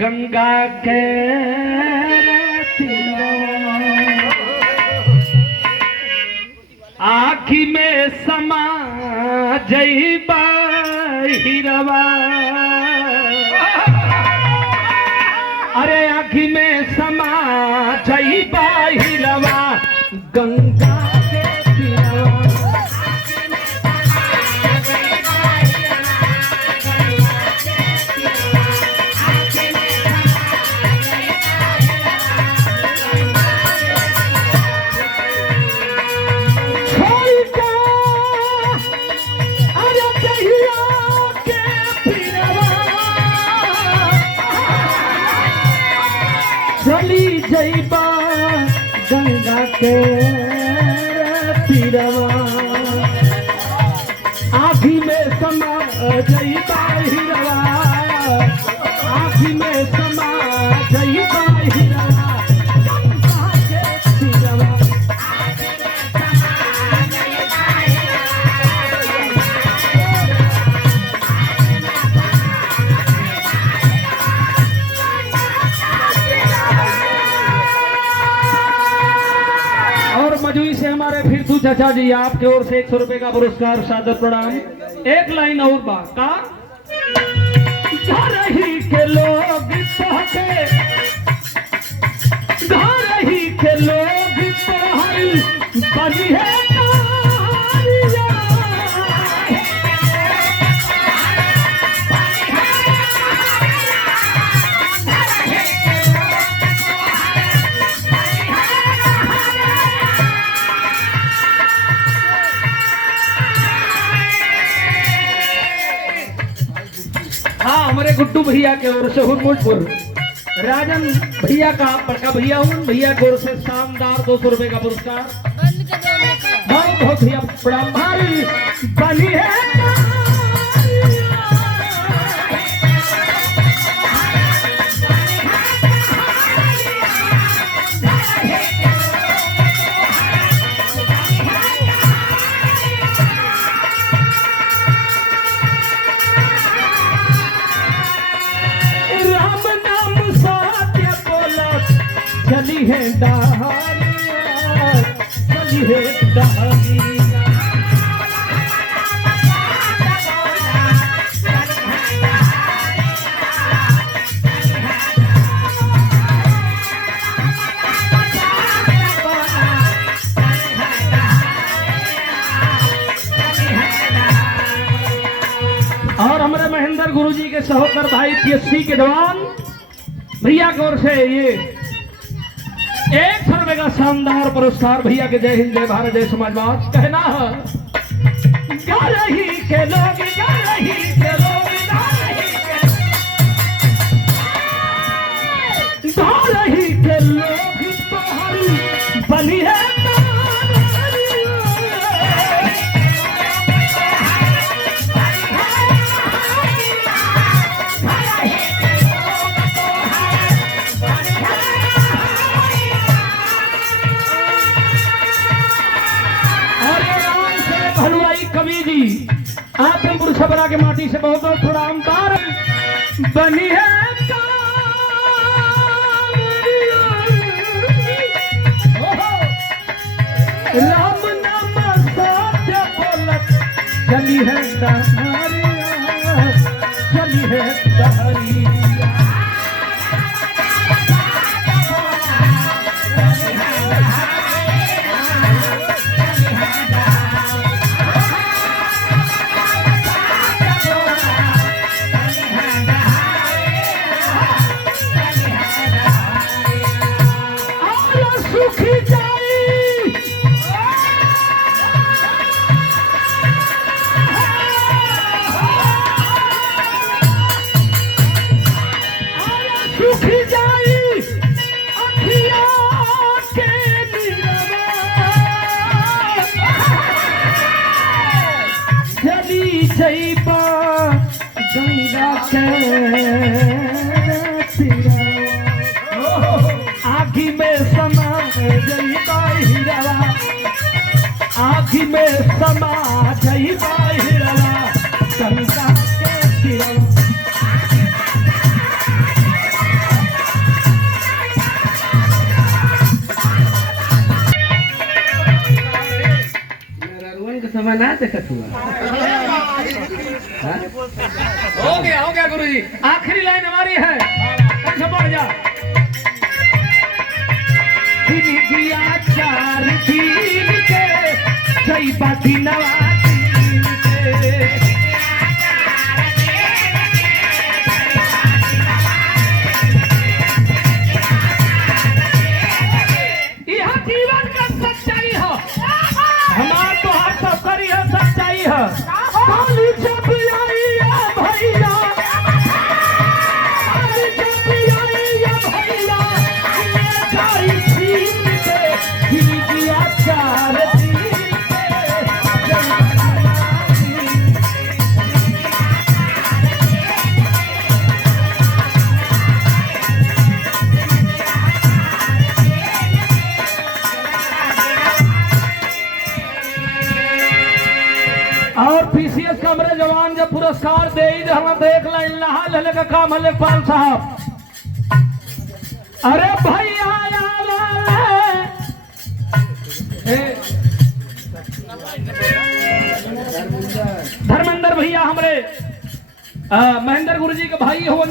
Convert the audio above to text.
गंगा के आखी में समा जईबा हिरवा, अरे आखी में समा जईबा हिरवा गंगा चली जईबा गंगा के तीरवा, आँखी में समा जईबा हिरवा, आँखी में समा जईबा हिरवा गंगा के तीरवा। मजूई से हमारे फिर तू चाचा जी आपके ओर से 100 रुपए का पुरस्कार सादर प्रणाम। एक लाइन और बात का घर ही के लोग घर ही के लोग बनी है हमारे गुड्डू भैया के ओर से हुरमुटपुर राजन भैया का बड़का भैया उन भैया की ओर से शानदार 200 रुपए का पुरस्कार। बहुत बहुत भैया बड़ा भारी बनी है। चली है डहारिया, चली है डहारिया, और हमारे महेंद्र गुरुजी के सहोदर भाई पीएससी के जवान भैया की ओर से ये 100 रुपए का शानदार पुरस्कार भैया के। जय हिंद, जय भारत, जय समाजवाद कहना है। गा रही के लोग, गा रही के लोग, गा रही के लोग तुम्हारी बनी है। कवि जी आत्मपुर छबरा के माटी से बहुत बहुत थोड़ा आमदार बनी है। राम नाम सत्य बोलत चली है डहारिया, चली है डहारिया। गंगा के आँखी में समा जईबा हिरवा, आँखी में समा जईबा हिरवा गंगा के तिरवा। सिनेमा ना देखत हुआ। हाँ? हो गया गुरुजी। आखिरी लाइन हमारी है, कैसे बढ़ जा। जिया चार दिन के जई बाती नवाजी के यह जीवन का सच्चाई है, हमार तो हर सबकरी है सच्चाई है। काली जब आई है भैया, काली जब आई है भैया, ये जाई छीन के जिया चार दिन के और पीसीएस कमरे जवान जब पुरस्कार दे हम देख ला इल्लाह लले का काम हले पाल साहब। अरे भैया धर्मेंद्र भैया हमरे महेंद्र गुरुजी के भाई हो।